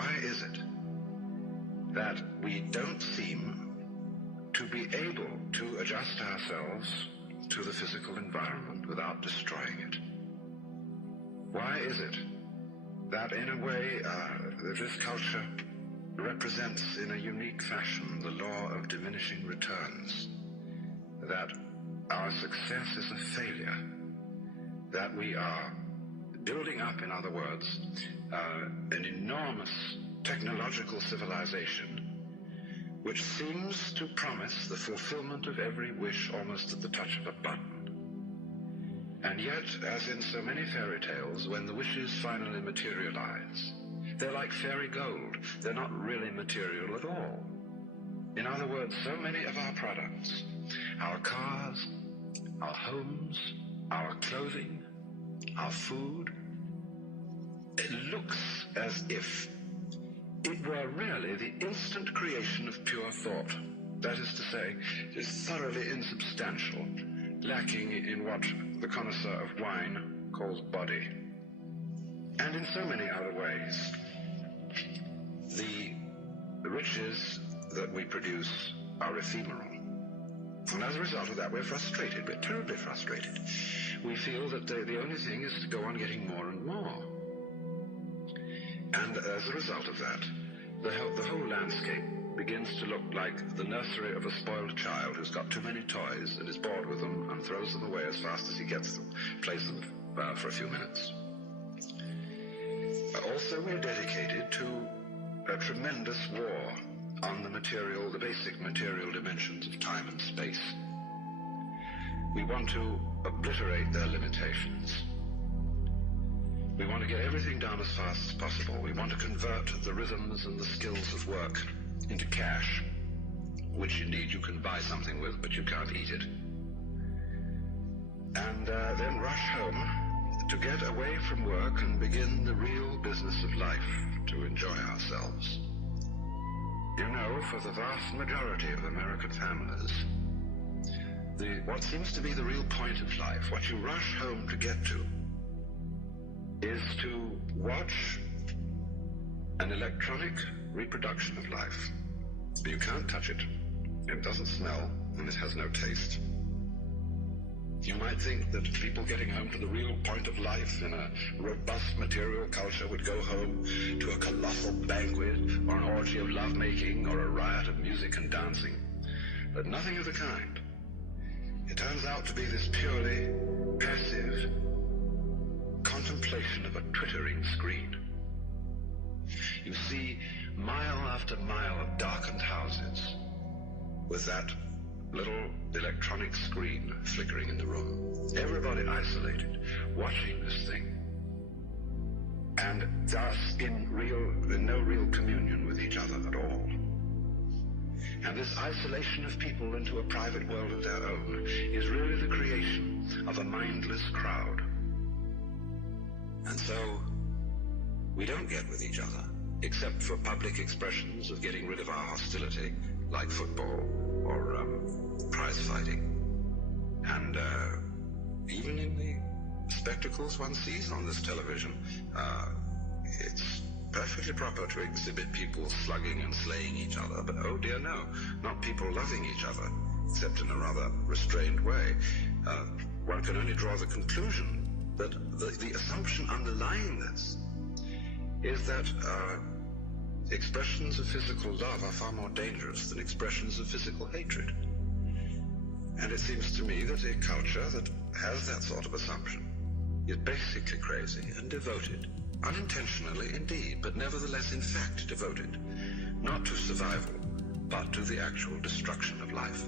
Why is it that we don't seem to be able to adjust ourselves to the physical environment without destroying it? Why is it that in a way this culture represents in a unique fashion the law of diminishing returns, that our success is a failure, that we are building up, in other words, an enormous technological civilization which seems to promise the fulfillment of every wish almost at the touch of a button. And yet, as in so many fairy tales, when the wishes finally materialize, they're like fairy gold. They're not really material at all. In other words, so many of our products, our cars, our homes, our clothing, our food, it looks as if it were really the instant creation of pure thought. That is to say, it is thoroughly insubstantial, lacking in what the connoisseur of wine calls body. And in so many other ways, the riches that we produce are ephemeral. And as a result of that, we're frustrated. We're terribly frustrated. We feel that the only thing is to go on getting more and more. And as a result of that, the whole landscape begins to look like the nursery of a spoiled child who's got too many toys and is bored with them and throws them away as fast as he gets them, plays them for a few minutes. Also, we're dedicated to a tremendous war on the basic material dimensions of time and space. We want to obliterate their limitations. We want to get everything done as fast as possible. We want to convert the rhythms and the skills of work into cash, which indeed you can buy something with, but you can't eat it. And then rush home to get away from work and begin the real business of life, to enjoy ourselves. You know, for the vast majority of American families, what seems to be the real point of life, what you rush home to get to, is to watch an electronic reproduction of life. You can't touch it. It doesn't smell, and it has no taste. You might think that people getting home to the real point of life in a robust material culture would go home to a colossal banquet or an orgy of lovemaking or a riot of music and dancing. But nothing of the kind. It turns out to be this purely passive contemplation of a twittering screen. You see mile after mile of darkened houses with that little electronic screen flickering in the room. Everybody isolated, watching this thing, and thus in no real communion with each other at all. And this isolation of people into a private world of their own is really the creation of a mindless crowd. And so we don't get with each other, except for public expressions of getting rid of our hostility, like football or prize fighting. And even in the spectacles one sees on this television, it's perfectly proper to exhibit people slugging and slaying each other, but oh dear no, not people loving each other, except in a rather restrained way. One can only draw the conclusion that the assumption underlying this is that expressions of physical love are far more dangerous than expressions of physical hatred. And it seems to me that a culture that has that sort of assumption is basically crazy and devoted, unintentionally indeed, but nevertheless in fact devoted, not to survival, but to the actual destruction of life.